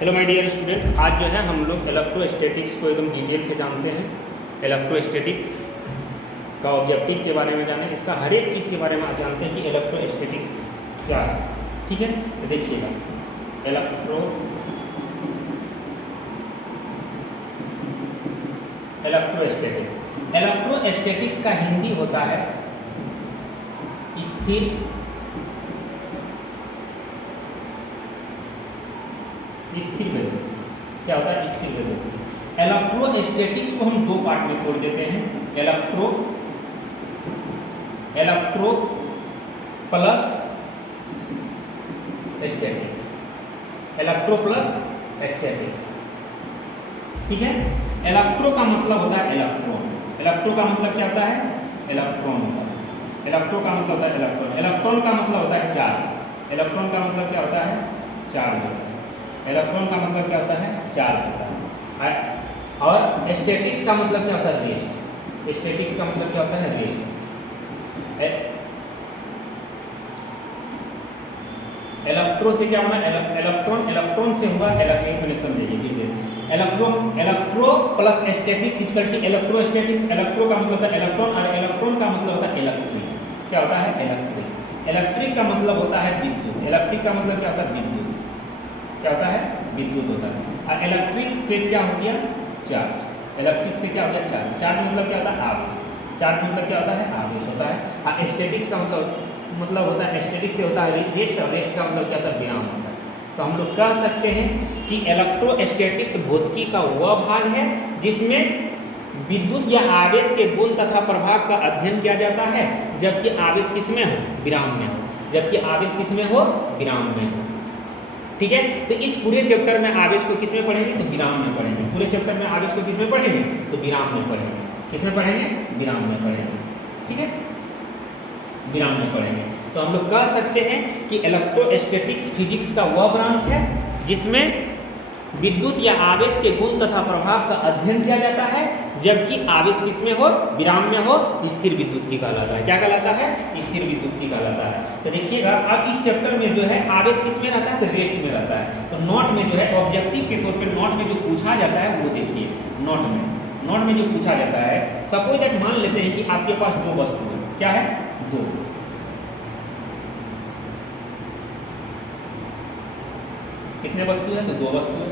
Hello my dear student, आज जो है हम लोग इलेक्ट्रोस्टैटिक्स को एकदम डिटेल से जानते हैं। इलेक्ट्रोस्टैटिक्स का ऑब्जेक्टिव के बारे में जाने, इसका हर एक चीज़ के बारे में आज जानते हैं कि इलेक्ट्रोस्टैटिक्स क्या है। ठीक है, तो देखिएगा इलेक्ट्रोस्टैटिक्स का हिंदी होता है स्थिर वेग। क्या होता है? स्थिर वेग। इलेक्ट्रोस्टैटिक्स को हम दो पार्ट में तोड़ देते हैं, electro plus statics, electro plus statics. ठीक है, इलेक्ट्रो का मतलब होता है इलेक्ट्रॉन। इलेक्ट्रो का मतलब क्या होता है? इलेक्ट्रॉन होता है। इलेक्ट्रो का मतलब होता है इलेक्ट्रॉन। इलेक्ट्रॉन का मतलब होता है चार्ज। इलेक्ट्रॉन का मतलब क्या होता है? चार्ज होता है। इलेक्ट्रॉन का मतलब क्या होता है? चार्ज होता है। और स्टैटिक्स का मतलब क्या होता है? रेस्ट। स्टैटिक्स का मतलब क्या होता है? रेस्ट। इलेक्ट्रो से क्या बना? इलेक्ट्रॉन से हुआ इलेक्ट्रिक। समझिए, electro plus statics equal to electrostatics. Electro का मतलब होता है इलेक्ट्रॉन और इलेक्ट्रॉन का मतलब होता है इलेक्ट्रिक। क्या होता है? इलेक्ट्रिक। इलेक्ट्रिक का मतलब होता है विद्युत। इलेक्ट्रिक का मतलब क्या होता है? विद्युत। क्या होता है? विद्युत होता है। और इलेक्ट्रिक से क्या हो गया? चार्ज। इलेक्ट्रिक से क्या हो गया? चार्ज। चार्ज मतलब क्या होता है? आवेश। चार्ज मतलब क्या होता है? आवेश होता है। और स्टैटिक्स का मतलब होता है, स्टैटिक से होता है रेस्ट। और रेस्ट का मतलब क्या होता है? विराम होता है। तो हम लोग कह सकते हैं कि इलेक्ट्रोस्टैटिक्स भौतिकी का वह भाग है जिसमें विद्युत या आवेश के गुण तथा प्रभाव का अध्ययन किया जाता है, जबकि आवेश किसमें हो? विराम में हो। जबकि आवेश किसमें हो? विराम में हो। ठीक है, तो इस पूरे चैप्टर में आवेश को किसमें पढ़ेंगे? तो विराम में पढ़ेंगे। पूरे चैप्टर में आवेश को किसमें पढ़ेंगे? तो विराम में पढ़ेंगे। किसमें पढ़ेंगे? विराम में पढ़ेंगे। ठीक है, विराम में पढ़ेंगे। तो हम लोग कह सकते हैं कि इलेक्ट्रोस्टैटिक्स फिजिक्स का वह ब्रांच है जिसमें विद्युत या आवेश के गुण तथा प्रभाव का अध्ययन किया जाता है, जबकि आवेश किसमें हो? विराम में हो। स्थिर विद्युत की कहलाता है। क्या कहलाता है? स्थिर विद्युत की कहलाता है। तो देखिएगा, अब इस चैप्टर में जो है आवेश किसमें रहता है? तो रेस्ट में रहता है। तो नोट में जो है ऑब्जेक्टिव के तौर पे नोट में जो पूछा जाता है वो देखिए। नोट में जो पूछा जाता है, सपोज दैट मान लेते हैं कि आपके पास दो वस्तु है। क्या है? दो। कितने वस्तु है? तो दो वस्तु है।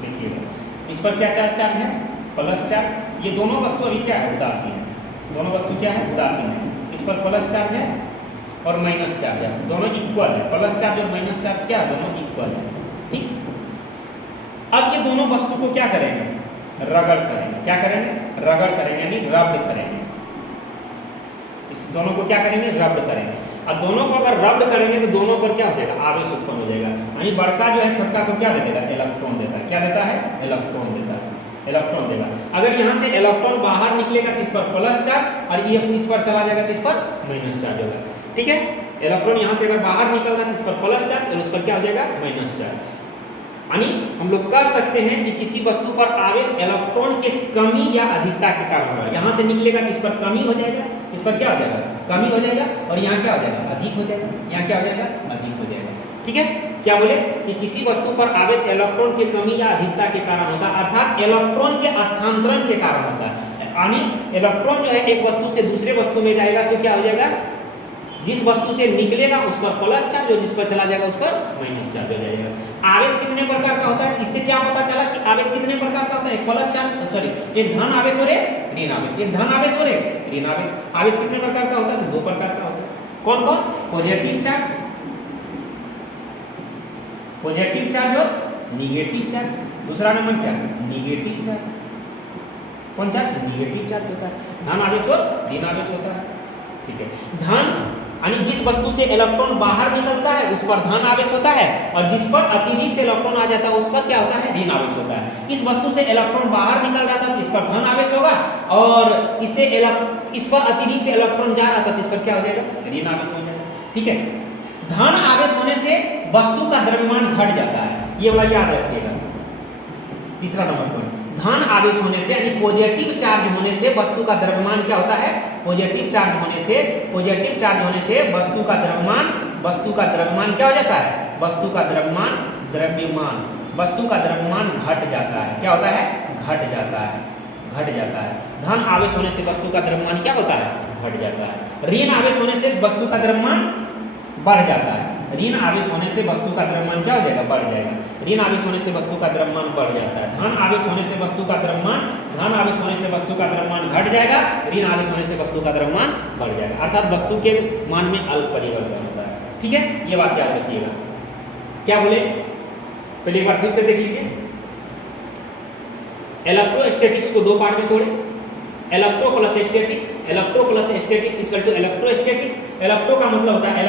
देखिएगा, इस पर क्या चार्ज है? Plus charge. ये दोनों वस्तु अभी क्या है? उदासीन है। दोनों वस्तु क्या है? उदासीन है। इस पर प्लस चार्ज है और माइनस चार्ज है। दोनों इक्वल है। प्लस चार्ज और माइनस चार्ज क्या है? दोनों इक्वल है। ठीक, अब ये दोनों वस्तु को क्या करेंगे? रगड़ करेंगे। क्या करेंगे? रगड़ करेंगे, यानी रब्ड करेंगे। इस दोनों को क्या करेंगे? रब्ड करेंगे। और दोनों को अगर रब्ड करेंगे तो दोनों पर क्या हो जाएगा? आवेश उत्पन्न हो जाएगा। यानी बड़का जो है छोटका को क्या दे देगा? इलेक्ट्रॉन देता है। क्या देता है? इलेक्ट्रॉन देता है। इलेक्ट्रॉन देगा। अगर यहाँ से इलेक्ट्रॉन बाहर निकलेगा तो इस पर प्लस चार्ज, और ये इस पर चला जाएगा तो इस पर माइनस चार्ज होगा। ठीक है, इलेक्ट्रॉन यहाँ से अगर बाहर निकल रहा है तो इस पर प्लस चार्ज और इस पर क्या हो जाएगा? Minus charge. यानी हम लोग कह सकते हैं कि किसी वस्तु पर आवेश इलेक्ट्रॉन के कमी या अधिकता के कारण होगा। यहाँ से निकलेगा तो इस पर कमी हो जाएगा, इस पर क्या हो जाएगा? कमी हो जाएगा। और यहाँ क्या हो जाएगा? अधिक हो जाएगा। यहाँ क्या हो जाएगा? अधिक हो जाएगा। ठीक है, क्या बोले कि किसी वस्तु पर आवेश इलेक्ट्रॉन के कमी या अधिकता के कारण होता है, अर्थात इलेक्ट्रॉन के स्थानांतरण के कारण होता है। यानी इलेक्ट्रॉन जो है एक वस्तु से दूसरे वस्तु में जाएगा तो क्या हो जाएगा? जिस वस्तु से निकलेगा उस पर प्लस चार्ज और जिस पर चला जाएगा उस पर माइनस चार्ज हो जाएगा। आवेश कितने प्रकार का होता है? इससे क्या पता चला कि आवेश कितने प्रकार का होता है? एक प्लस चार्ज, सॉरी, एक धन आवेश और एक ऋण आवेश। एक धन आवेश और एक ऋण आवेश। आवेश कितने प्रकार का होता है? तो दो प्रकार का होता है। कौन कौन? पॉजिटिव चार्ज, पॉजिटिव चार्ज और निगेटिव चार्ज। दूसरा नंबर क्या? Negative charge. कौन चार्ज? निगेटिव चार्ज होता है। धन आवेश और ऋण आवेश होता है। ठीक है, धन यानी जिस वस्तु से इलेक्ट्रॉन बाहर निकलता है उस पर धन आवेश होता है, और जिस पर अतिरिक्त इलेक्ट्रॉन आ जाता है उस पर क्या होता है? ऋण आवेश होता है। इस वस्तु से इलेक्ट्रॉन बाहर निकल रहा था तो इस पर धन आवेश होगा, और इस पर अतिरिक्त इलेक्ट्रॉन जा रहा था तो इस पर क्या हो जाएगा? ऋण आवेश हो जाएगा। ठीक है, धन आवेश होने से वस्तु का द्रव्यमान घट जाता है। ये वाला याद रखिएगा। तीसरा नंबर पॉइंट, धन आवेश होने से यानी पॉजिटिव चार्ज होने से वस्तु का द्रव्यमान क्या होता है, पॉजिटिव चार्ज होने से वस्तु का द्रव्यमान क्या हो जाता है, वस्तु का द्रव्यमान घट जाता है। क्या होता है, घट जाता है। धन आवेश होने से वस्तु का द्रव्यमान क्या होता है, घट जाता है। ऋण आवेश होने से वस्तु का द्रव्यमान बढ़ जाता है। ऋण आवेश होने से वस्तु का द्रव्यमान क्या हो जाएगा, बढ़ जाएगा। ऋण आवेश होने से वस्तु का द्रव्यमान बढ़ जाता है। धन आवेश होने से वस्तु का द्रव्यमान घट जाएगा। ऋण आवेश होने से वस्तु का द्रव्यमान बढ़ जाएगा, अर्थात वस्तु के मान में अल्प परिवर्तन होता है। ठीक है, ये बात याद रखिएगा। क्या बोले, पहले एक बार फिर से देख लीजिए। इलेक्ट्रोस्टैटिक्स को दो पार्ट में तोड़े, electro plus statics equal to electrostatics. Electro का मतलब होता है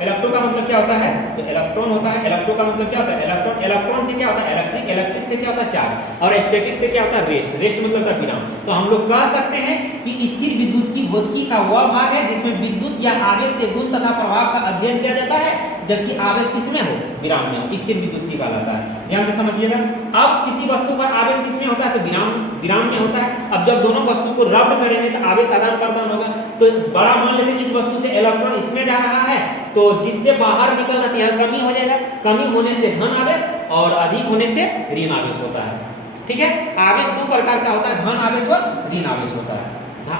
इलेक्ट्रो का मतलब क्या होता है, तो इलेक्ट्रॉन होता है। इलेक्ट्रो का मतलब क्या होता है, इलेक्ट्रॉन से क्या होता है इलेक्ट्रिक से क्या होता है चार्ज, और स्टैटिक से क्या होता है रेस्ट मतलब होता है विराम। तो हम लोग कह सकते हैं कि स्थिर विद्युत की भौतिकी का वह भाग है जिसमें विद्युत या आवेश के गुण तथा प्रभाव का अध्ययन किया जाता है, जबकि आवेश किसमें हो, विराम में हो, स्थिर विद्युत की कहलाता है। ध्यान से समझिएगा। अब किसी वस्तु पर आवेश किसमें होता है, तो विराम में होता है। अब जब दोनों वस्तु को रब्ड करेंगे तो आवेश आदान प्रदान होगा। तो बड़ा मान लेते हैं इस वस्तु से इलेक्ट्रॉन इसमें जा रहा है, तो जिससे बाहर निकल रहा है यहाँ कमी हो जाएगा। कमी होने से धन आवेश और अधिक होने से ऋण आवेश होता है। ठीक है, आवेश दो प्रकार का होता है, धन आवेश और ऋण आवेश होता है।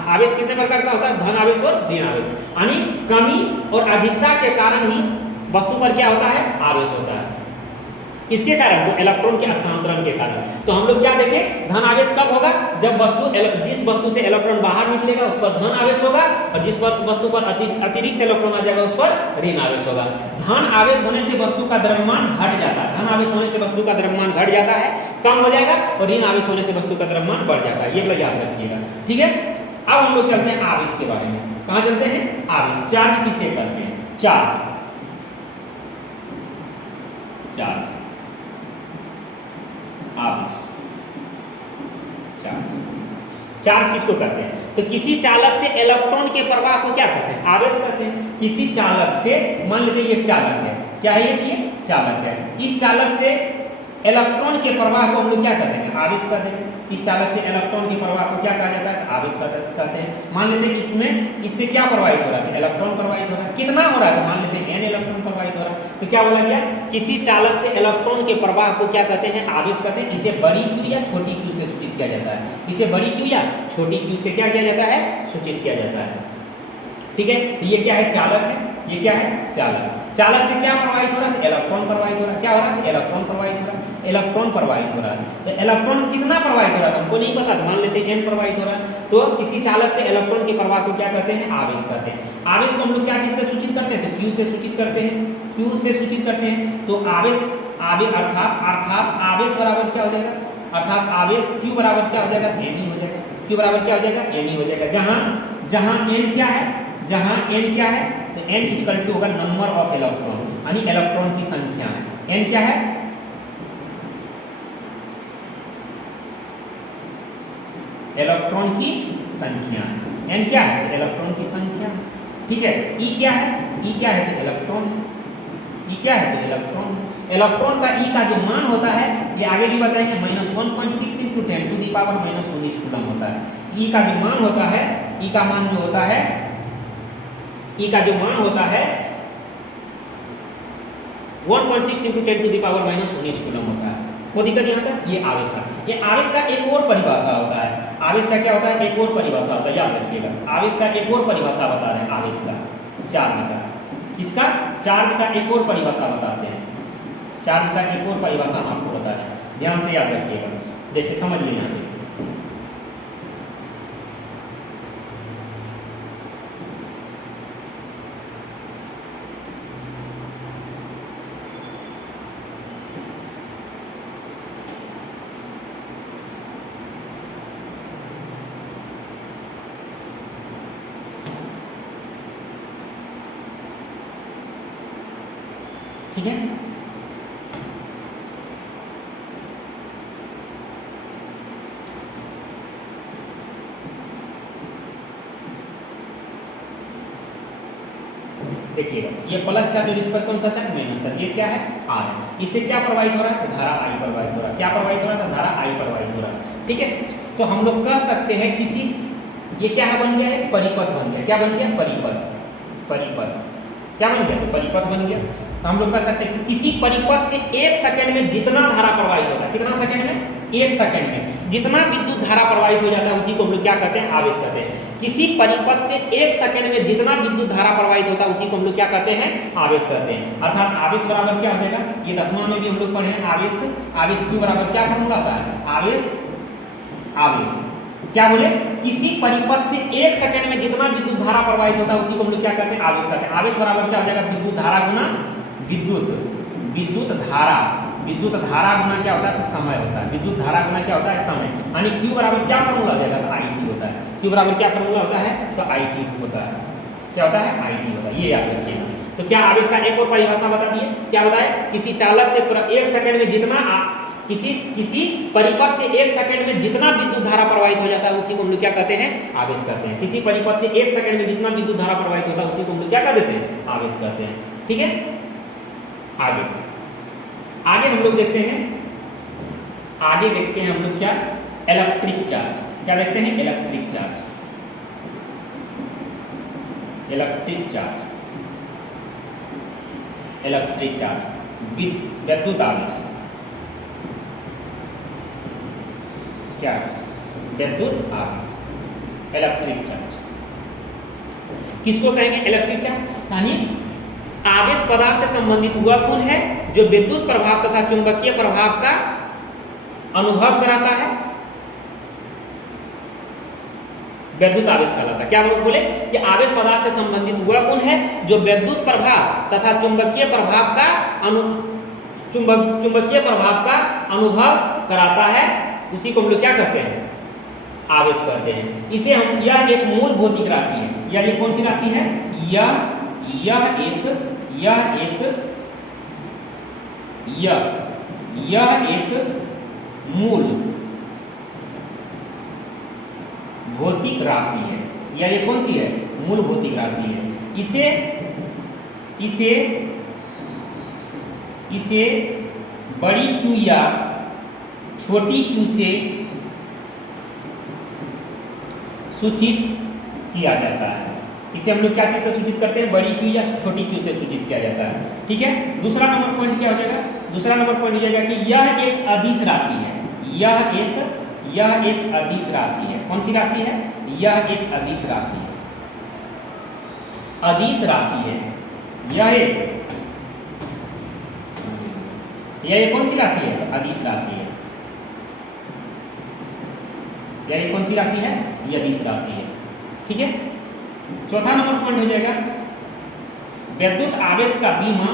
आवेश कितने प्रकार का होता है, धन आवेश और ऋण आवेश, यानी कमी और अधिकता के कारण ही वस्तु पर क्या होता है, आवेश होता है। किसके कारण, तो इलेक्ट्रॉन के स्थानांतरण के कारण। तो हम लोग क्या देखें, धन आवेश कब होगा, जब जिस वस्तु से इलेक्ट्रॉन बाहर निकलेगा उस पर धन आवेश होगा, और जिस वस्तु पर अतिरिक्त इलेक्ट्रॉन आ जाएगा उस पर ऋण आवेश होगा। धन आवेश होने से वस्तु का द्रव्यमान घट जाता है, धन आवेश होने से वस्तु का द्रव्यमान घट जाता है, कम हो जाएगा, और ऋण आवेश होने से वस्तु का द्रव्यमान बढ़ जाता है। ये लोग याद रखिएगा। ठीक है, अब हम लोग चलते हैं आवेश के बारे में। कहां चलते हैं, आवेश। चार्ज किसे कहते हैं, चार्ज आवेश। चार्ज किसको कहते हैं, तो किसी चालक से इलेक्ट्रॉन के प्रवाह को क्या कहते हैं, आवेश कहते हैं। किसी चालक से, मान लेते हैं ये चालक है, क्या है ये चालक है, इस चालक से इलेक्ट्रॉन के प्रवाह को हम लोग क्या कहते हैं, आवेश कहते हैं। इस चालक से इलेक्ट्रॉन के प्रवाह को क्या कहा जाता है, आवेश कहते हैं। मान लेते हैं इसमें इससे क्या प्रवाहित हो रहा है, इलेक्ट्रॉन प्रवाहित हो रहा है। कितना हो रहा है, तो मान लेते हैं n इलेक्ट्रॉन प्रवाहित हो रहा है। तो क्या बोला गया, किसी चालक से इलेक्ट्रॉन के प्रवाह को क्या कहते हैं, आवेश कहते हैं। इसे बड़ी क्यू या छोटी क्यू से सूचित किया जाता है। इसे बड़ी क्यू या छोटी क्यू से क्या किया जाता है, सूचित किया जाता है। ठीक है, ये क्या है, चालक है, ये क्या है, चालक। चालक से क्या प्रवाहित हो रहा है, इलेक्ट्रॉन प्रवाहित हो रहा है। क्या हो रहा है, इलेक्ट्रॉन प्रवाहित हो रहा है, इलेक्ट्रॉन प्रवाहित हो रहा है। तो इलेक्ट्रॉन कितना प्रवाहित हो रहा है हमको नहीं पता, तो मान लेते हैं n प्रवाहित हो रहा है। तो किसी चालक से इलेक्ट्रॉन के प्रवाह को क्या कहते हैं, आवेश कहते हैं। आवेश को हम लोग क्या चीज से सूचित करते हैं, तो q से सूचित करते हैं, q से सूचित करते हैं। तो आवेश अर्थात आवेश बराबर क्या हो जाएगा, अर्थात आवेश q बराबर क्या हो जाएगा, n ही हो जाएगा। q बराबर क्या हो जाएगा, n ही हो जाएगा। जहां n क्या है, तो n इक्वल टू होगा नंबर ऑफ इलेक्ट्रॉन, यानी इलेक्ट्रॉन की संख्या है। n क्या है, इलेक्ट्रॉन की संख्या। n क्या है, इलेक्ट्रॉन की संख्या। ठीक है, e क्या है, तो इलेक्ट्रॉन है, e क्या है, तो इलेक्ट्रॉन है। इलेक्ट्रॉन का e का जो मान होता है, ये आगे भी बताएंगे, -1.6 × 10⁻⁻19 कूलम होता है। e का जो मान होता है, e का मान जो होता है 1.6 × 10⁻⁻19 कूलम होता है। वो दिक्कत यहाँ तक, ये आवेश का। ये आवेश का एक और परिभाषा होता है। आवेश का क्या होता है, एक और परिभाषा होता है, याद रखिएगा। आवेश का एक और परिभाषा बता रहे हैं, आवेश का, चार्ज का। इसका चार्ज का एक और परिभाषा बताते हैं, चार्ज का एक और परिभाषा हम आपको बता रहे हैं, ध्यान से याद रखिएगा। जैसे समझ लीजिए यहाँ पे, ठीक है। देखिएगा ये प्लस चार्ज और इस पर कौन सा चार्ज माइनस चार्ज, ये क्या है आर है। इससे क्या प्रवाहित हो रहा है, धारा आई प्रवाहित हो रहा है। क्या प्रवाहित हो रहा है, धारा आई प्रवाहित हो रहा है। ठीक है, तो हम लोग कह सकते हैं किसी, ये क्या है बन गया, एक परिपथ बन गया। क्या बन गया, परिपथ। परिपथ क्या बन गया, तो परिपथ बन गया। तो हम लोग कह सकते हैं किसी परिपथ से 1 सेकंड में जितना धारा प्रवाहित होता है, कितना सेकंड में, 1 सेकंड में जितना विद्युत धारा प्रवाहित हो जाता है उसी को हम लोग क्या कहते हैं, आवेश कहते हैं। किसी परिपथ से 1 सेकंड में जितना विद्युत धारा प्रवाहित होता है उसी को हम लोग क्या कहते हैं, आवेश कहते हैं। अर्थात आवेश बराबर क्या हो जाएगा, ये 10वां में भी हम लोग पढ़े हैं, आवेश, आवेश क्यू बराबर क्या फॉर्मूला होता है, आवेश, आवेश क्या बोले, किसी परिपथ से 1 सेकंड में जितना विद्युत धारा प्रवाहित होता है उसी को हम लोग क्या कहते हैं, आवेश कहते हैं। आवेश बराबर क्या हो जाएगा, विद्युत धारा गुना विद्युत, विद्युत धारा, विद्युत धारा गुना क्या होता है, तो समय होता है। विद्युत धारा गुना क्या होता है, समय। यानी Q बराबर क्या फॉर्मूला हो जाएगा, तो IT होता है। Q बराबर क्या फॉर्मूला होता है, तो IT होता है। क्या होता है, IT होता है। ये याद रखिएगा। तो क्या आवेश का एक और परिभाषा बता दिए, क्या बताए, किसी चालक से 1 सेकंड में जितना किसी परिपथ से 1 सेकंड में जितना विद्युत धारा प्रवाहित हो जाता है उसी को हम लोग क्या कहते हैं, आवेश कहते हैं। किसी परिपथ से 1 सेकंड में जितना विद्युत धारा प्रवाहित होता है उसी को हम लोग क्या कहते हैं, आवेश कहते हैं। ठीक है, आगे आगे हम लोग देखते हैं, आगे देखते हैं हम लोग क्या, इलेक्ट्रिक चार्ज। क्या देखते हैं, electric charge. Electric charge, electric charge, विद्युत आवेश। क्या, विद्युत आवेश, इलेक्ट्रिक चार्ज। किसको कहेंगे, इलेक्ट्रिक चार्ज। यानी आवेश पदार्थ से संबंधित वह गुण है जो विद्युत प्रभाव तथा चुंबकीय प्रभाव का अनुभव कराता है, विद्युत आवेश कहलाता है। क्या बोले कि आवेश पदार्थ से संबंधित वह गुण है जो विद्युत प्रभाव तथा चुंबकीय प्रभाव का चुंबकीय प्रभाव का अनुभव कराता है, उसी को हम लोग क्या कहते हैं, आवेश कहते हैं। इसे हम, यह एक मूल भौतिक राशि है। यह एक कौन सी राशि है, यह एक मूल भौतिक राशि है। यह एक कौन सी है, मूल भौतिक राशि है। इसे बड़ी Q या छोटी Q से सूचित किया जाता है। इसे हम लोग क्या चीज से सूचित करते हैं, बड़ी Q या छोटी Q से सूचित किया जाता है। ठीक है, दूसरा नंबर पॉइंट क्या हो जाएगा, दूसरा नंबर पॉइंट हो जाएगा कि यह एक अदिश राशि है। यह एक अदिश राशि है। कौन सी राशि है, यह एक अदिश राशि है, अदिश राशि है। यह कौन सी राशि है, अदिश राशि है। यह कौन सी राशि है, यह अदिश राशि है। ठीक है, चौथा नंबर पॉइंट हो जाएगा विद्युत आवेश का बीमा,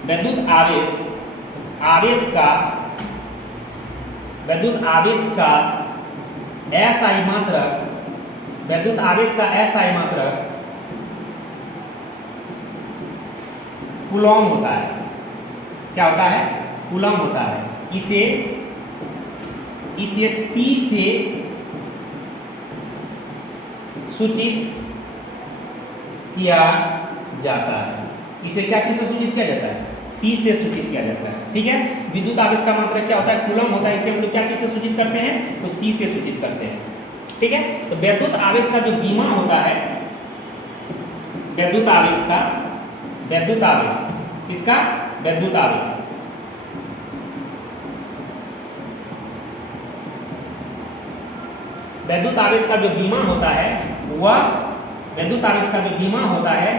विद्युत आवेश का SI मात्रक, विद्युत आवेश का SI मात्रक कूलॉम होता है। क्या होता है, कूलॉम होता है। इसे C से सूचित किया जाता है। इसे क्या चीज से सूचित किया जाता है, C से सूचित किया जाता है। ठीक है, विद्युत आवेश का मात्रक क्या होता है, कूलॉम होता है। इसे हम लोग क्या चीज से सूचित करते हैं, तो C से सूचित करते हैं। ठीक है, तो विद्युत आवेश का जो बीमा होता है, विद्युत आवेश किसका, विद्युत आवेश, विद्युत आवेश का जो बीमा होता है वह, विद्युत आवेश का जो बीमा होता है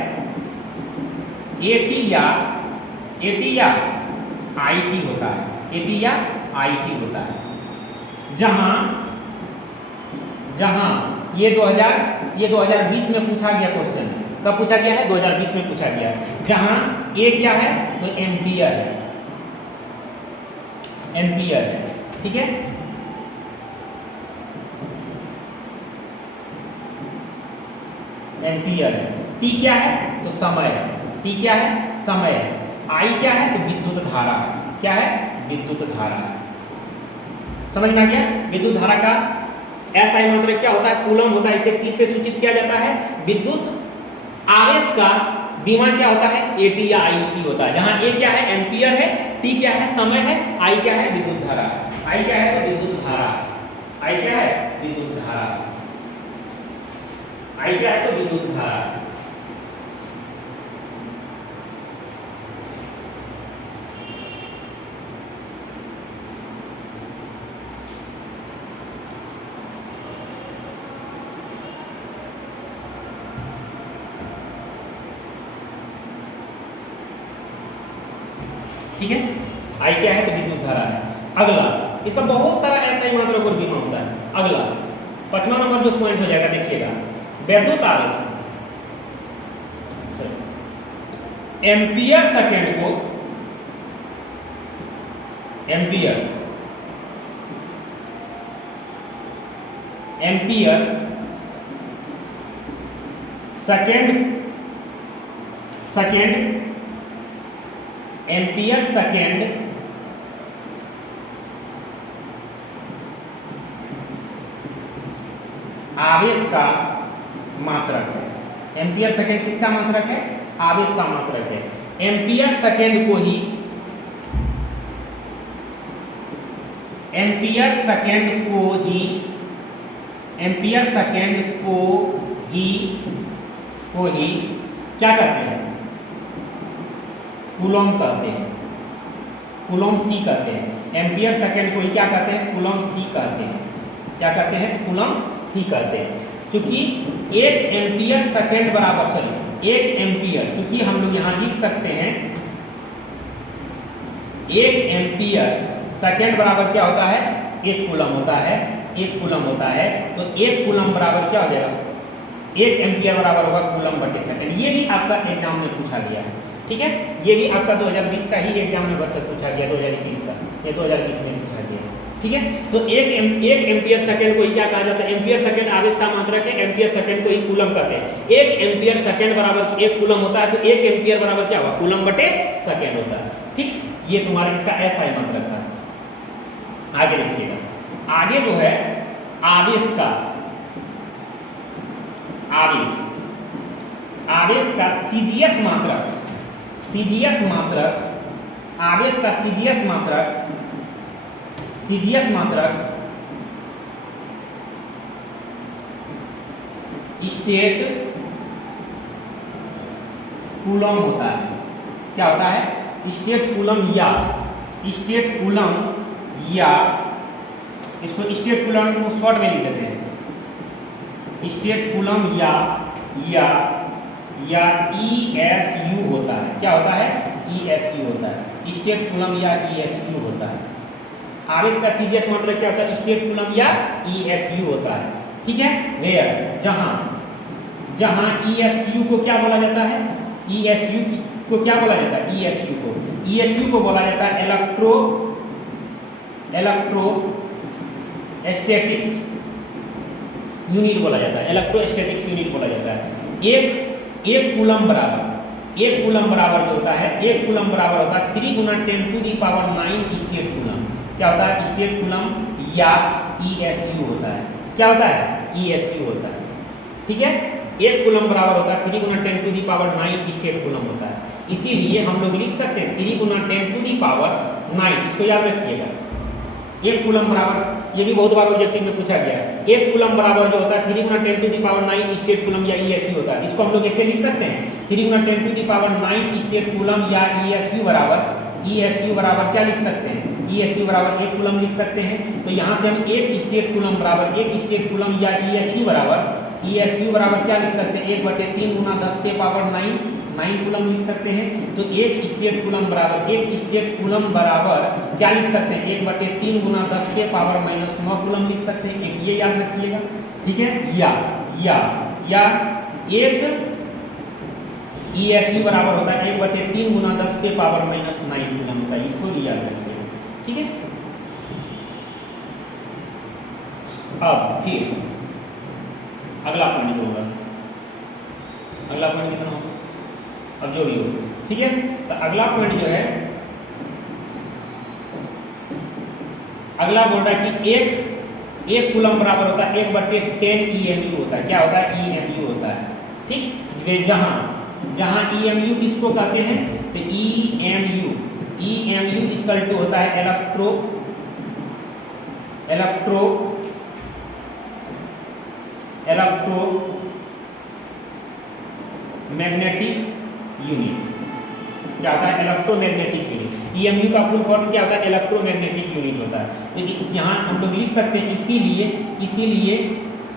AT या IT होता है। AT या IT होता है। जहां ये 2020 में पूछा गया क्वेश्चन है। कब पूछा गया है, 2020 में पूछा गया है। जहां A क्या है, तो एम्पियर है, एम्पियर है। ठीक है, एम्पियर है। T क्या है, तो समय है। T क्या है, समय है। I क्या है, तो विद्युत धारा है। क्या है, विद्युत धारा है। समझ में आ गया, विद्युत धारा का एस आई मात्रक क्या होता है? कूलम होता है। इसे सी से सूचित किया जाता है। विद्युत आवेश का द्विमा क्या होता है? एटी या आई टी होता है, जहां ए क्या है? एम्पियर है, टी क्या है? समय है, आई क्या है? विद्युत धारा। आई क्या है? तो विद्युत धारा। आई क्या है? विद्युत धारा। आई क्या है? तो विद्युत धारा। ठीक है, आई क्या है? तो विद्युत धारा है। अगला, इसका बहुत सारा ऐसा ही मात्रक और बीमा होता है। अगला 5वां नंबर जो पॉइंट हो जाएगा, देखिएगा, विद्युत आवेश एम्पियर सेकेंड को एम्पियर सेकेंड आवेश का मात्रक है। एम्पियर सेकेंड किसका मात्रक है? आवेश का मात्रक है। एम्पियर सेकेंड को ही क्या कहते हैं? कूलम कहते हैं। कूलम सी कहते हैं। एम्पियर सेकेंड को ही क्या कहते हैं? कूलम सी कहते हैं। क्या कहते हैं? कूलम सी कहते हैं। क्योंकि 1 एम्पियर सेकेंड बराबर, चलिए 1 एम्पियर, क्योंकि हम लोग यहां लिख सकते हैं 1 एम्पियर सेकेंड बराबर क्या होता है? 1 कूलम होता है। 1 कूलम होता है, तो 1 कूलम बराबर क्या हो जाएगा? 1 एम्पियर बराबर होगा कूलम बटे सेकेंड। ये भी आपका एग्जाम में पूछा गया है। ठीक है, ये भी आपका 2020 का ही एग्जाम में वर्ष पूछा गया, 2021 का, ये 2020 में पूछा गया। ठीक है, तो 1 एम्पियर सेकेंड को ही क्या कहा जाता है? एम्पियर सेकेंड आवेश का मात्रक है। एम्पियर सेकेंड को ही कूलम कहते हैं। 1 एम्पियर सेकेंड बराबर 1 कूलम होता है, तो 1 एम्पियर बराबर क्या होगा? कूलम बटे सेकेंड होता है। ठीक, ये तुम्हारा इसका ऐसा ही मात्रक था। आगे देखिएगा, आगे जो है आवेश का सीजीएस मात्रक, आवेश का सीजीएस मात्रक स्टेट कूलम होता है। क्या होता है? स्टेट कूलम या इसको स्टेट कूलम को शॉर्ट में लिख देते हैं। स्टेट कूलम या ESU होता है। क्या होता है? ESU होता है। स्टेट कूलम या ESU होता है। आवेश का सीजीएस मात्रक क्या होता है? स्टेट कूलम या ESU होता है। ठीक है, वेयर, जहां ESU को क्या बोला जाता है? ESU को क्या बोला जाता है? ESU को बोला जाता है इलेक्ट्रोस्टैटिक्स यूनिट बोला जाता है। इलेक्ट्रोस्टैटिक्स यूनिट बोला जाता है। एक कूलम बराबर जो होता है, 1 कूलम बराबर होता है 3 × 10⁹ स्टेट कूलम। क्या होता है? स्टेट कूलम या ESU होता है। क्या होता है? ESU होता है। ठीक है, 1 कूलम बराबर होता है 3 × 10⁹ स्टेट कूलम होता है। इसीलिए हम लोग लिख सकते हैं 3 × 10⁹, इसको याद रखिएगा। 1 कूलम बराबर, ये भी बहुत बार ऑब्जेक्टिव में पूछा गया है। 1 कूलम बराबर जो होता है 3 × 10⁹ स्टेट कूलम या ESU होता है। इसको हम लोग ऐसे लिख सकते हैं 3 × 10⁹ स्टेट कूलम या ESU बराबर क्या लिख सकते हैं? ESU बराबर 1 कूलम लिख सकते हैं। तो यहाँ से हम 1 स्टेट कूलम या ESU बराबर क्या लिख सकते हैं? 1/3 × 10⁹ कूलम लिख सकते हैं। तो 1 स्टेट कूलम बराबर क्या लिख सकते हैं? 1/3 × 10⁻⁻9 कूलम लिख सकते हैं। एक ये याद रखिएगा। ठीक है, या 1 ESU बराबर होता है 1/3 × 10⁻⁹ कूलम होता है। इसको भी याद रखिएगा। ठीक है, अब फिर अगला पॉइंट होगा। अगला पॉइंट कितना होगा? अब जो भी हो, ठीक है, तो अगला पॉइंट जो है, अगला बोल रहा है कि 1 कूलम बराबर होता है 1/10 EMU होता है। क्या होता है? EMU होता है। ठीक, जहां EMU किसको कहते हैं? तो EMU इक्वल टू होता है इलेक्ट्रोमैग्नेटिक यूनिट। क्या होता है? Electromagnetic unit. EMU का फुल फॉर्म क्या होता है? इलेक्ट्रोमैग्नेटिक यूनिट होता है। तो यहाँ हम लोग लिख सकते हैं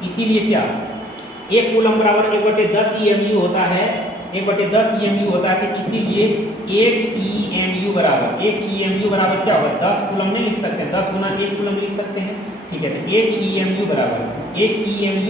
इसीलिए क्या 1 कूलम बराबर 1/10 EMU होता है। 1/10 EMU होता है, तो इसीलिए 1 EMU बराबर क्या होगा? 10 कूलम नहीं लिख सकते हैं, 10 गुना 1 कूलम लिख सकते हैं। ठीक है, तो 1 EMU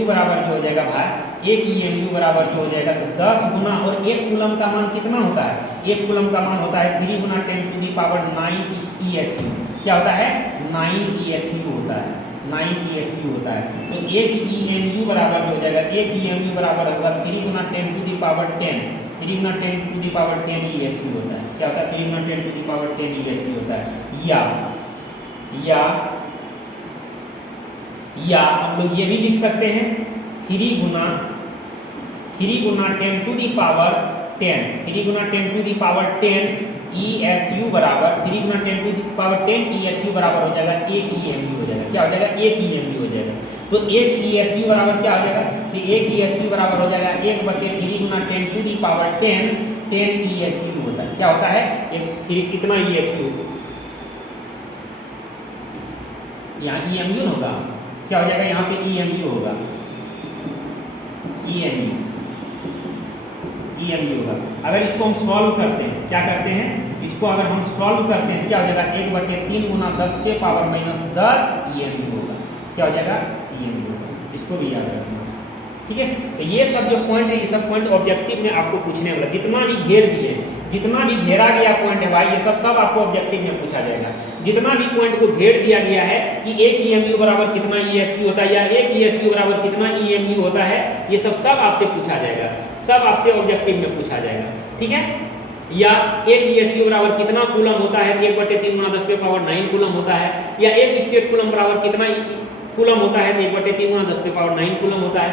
बराबर जो हो जाएगा भाई, 1 EMU बराबर जो हो जाएगा, तो 10 गुना और 1 कूलम का मान कितना होता है? 1 कूलम का मान होता है 3 गुना 10⁹ ESU। क्या होता है? 9 ESU होता है। 9 ESU होता है। तो 1 EMU बराबर हो जाएगा, 1 EMU बराबर होगा 3 गुना 10⁻10 ESU होता है। क्या होता है? 3 गुना 10⁻10 ESU होता है। या हम लोग ये भी लिख सकते हैं 3 गुना 10⁻10 ESU बराबर 3 गुना 10⁻10 ESU बराबर हो जाएगा 1 EMU हो जाएगा। क्या हो जाएगा? 1 EMU हो जाएगा। तो 1 ESU बराबर क्या हो जाएगा? तो 1 ESU बराबर हो जाएगा 1/3 गुना 10⁻10 ESU होता है। क्या होता है? कितना ESU? यहाँ EMU होगा। क्या हो जाएगा? यहाँ पे EMU होगा। EMU होगा। अगर इसको हम सॉल्व करते हैं, क्या करते हैं? इसको अगर हम सॉल्व करते हैं, क्या हो जाएगा? 1/3 गुना 10⁻−10 EMU होगा। क्या हो जाएगा? EMU होगा। इसको भी याद रखना। ठीक है, तो ये सब जो पॉइंट है, ये सब पॉइंट ऑब्जेक्टिव में आपको पूछने वाला, जितना भी घेर दिए, जितना भी घेरा गया पॉइंट है भाई, ये सब आपको ऑब्जेक्टिव में पूछा जाएगा। जितना भी पॉइंट को घेर दिया गया है कि 1 EMU बराबर कितना ESU होता है, या 1 ESU बराबर कितना EMU होता है, ये सब आपसे पूछा जाएगा, सब आपसे ऑब्जेक्टिव में पूछा जाएगा। ठीक है, या 1 ESU बराबर कितना कूलम होता है? 1/3 गुना 10⁻9 कूलम होता है। या 1 स्टेट कूलम बराबर कितना कूलम होता है? 1/3 गुना 10⁻9 कूलम होता है।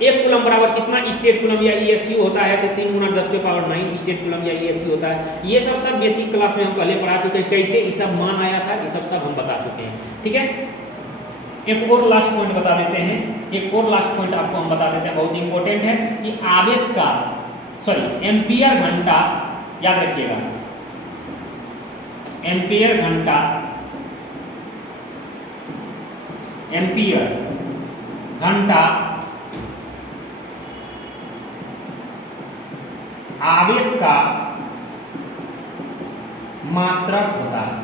एक कूलम बराबर कितना स्टेट कूलम या ESU होता है? तो 3 गुना 10⁻9 स्टेट कूलम या ESU होता है। ये सब बेसिक क्लास में हम पहले पढ़ा चुके हैं, कैसे ये सब मान आया था, ये सब हम बता चुके हैं। ठीक है, एक और लास्ट पॉइंट बता देते हैं, एक और लास्ट पॉइंट आपको हम बता देते हैं, बहुत इंपॉर्टेंट है कि आवेश का एम्पियर घंटा, याद रखिएगा, एम्पियर घंटा आवेश का मात्रक होता है।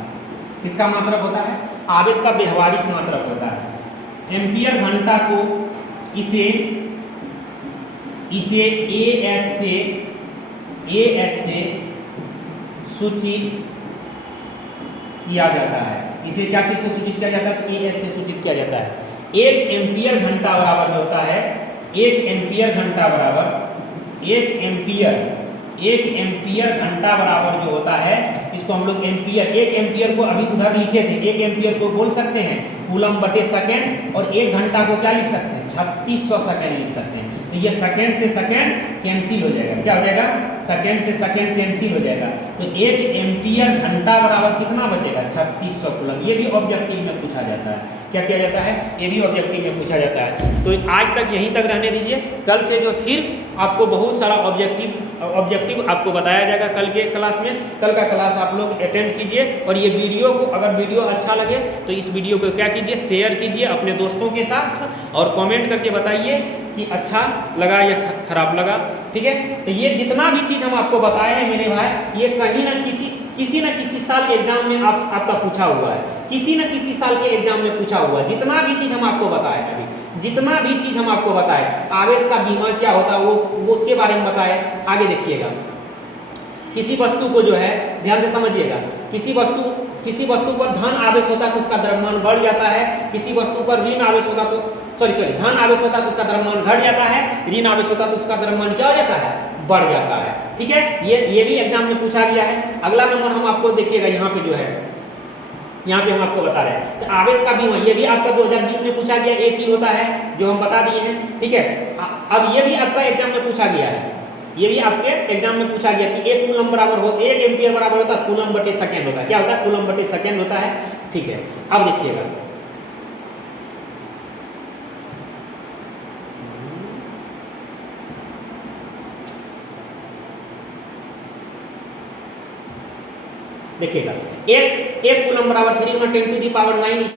किसका मात्रक होता है? आवेश का व्यवहारिक मात्रक होता है। एम्पियर घंटा को इसे AH से सूचित किया जाता है। इसे क्या किससे सूचित किया जाता है? तो AH से सूचित किया जाता है। 1 एम्पियर घंटा बराबर जो होता है, 1 एम्पियर घंटा बराबर 1 एम्पियर घंटा बराबर जो होता है, इसको हम लोग एम्पियर, 1 एम्पियर को अभी उधर लिखे थे, 1 एम्पियर को बोल सकते हैं कूलम बटे सेकेंड, और 1 घंटा को क्या लिख सकते हैं? 3600 सेकेंड लिख सकते हैं। तो ये सेकेंड से सेकेंड कैंसिल हो जाएगा। क्या हो जाएगा? सेकेंड से सेकेंड कैंसिल हो जाएगा। तो 1 एम्पियर घंटा बराबर कितना बचेगा? 3600 कूलम। ये भी ऑब्जेक्टिव में पूछा जाता है। क्या किया जाता है? ये भी ऑब्जेक्टिव में पूछा जाता है। तो आज तक यहीं तक रहने दीजिए, कल से जो फिर आपको बहुत सारा ऑब्जेक्टिव आपको बताया जाएगा कल के क्लास में। कल का क्लास आप लोग अटेंड कीजिए, और ये वीडियो को, अगर वीडियो अच्छा लगे तो इस वीडियो को क्या कीजिए? शेयर कीजिए अपने दोस्तों के साथ, और कमेंट करके बताइए कि अच्छा लगा या खराब लगा। ठीक है, तो ये जितना भी चीज़ हम आपको बताए हैं मेरे भाई, ये कहीं ना किसी न किसी साल एग्जाम में आपका पूछा हुआ है, किसी न किसी साल के एग्जाम में पूछा हुआ है। जितना भी चीज़ हम आपको बताए अभी, जितना भी चीज़ हम आपको बताए, आवेश का बीमा क्या होता है वो उसके बारे में बताए। आगे देखिएगा, किसी वस्तु को जो है, ध्यान से समझिएगा, किसी वस्तु पर धन आवेश होता है तो उसका द्रव्यमान बढ़ जाता है, किसी वस्तु पर ऋण आवेश होता तो धन आवेश होता है तो उसका द्रव्यमान घट जाता है, ऋण आवेश होता है तो उसका द्रव्यमान क्या हो जाता है? बढ़ जाता है। ठीक है, ये भी एग्जाम में पूछा गया है। अगला नंबर हम आपको देखिएगा यहाँ पे जो है, यहाँ पे हम आपको बता रहे हैं। तो आवेश का भी ये भी आपका 2020 में पूछा गया, AT होता है जो हम बता दिए हैं, ठीक है। अब ये भी आपका एग्जाम में पूछा गया है, ये भी आपके एग्जाम में पूछा गया कि 1 कूलम बराबर हो 1 एम्पियर बराबर होता है कूलम बटे सेकंड होता है। क्या होता है? कूलम बटे सेकंड होता है, ठीक है। अब देखिएगा देखिएगा एक कूलम बराबर 3 × 10⁻⁹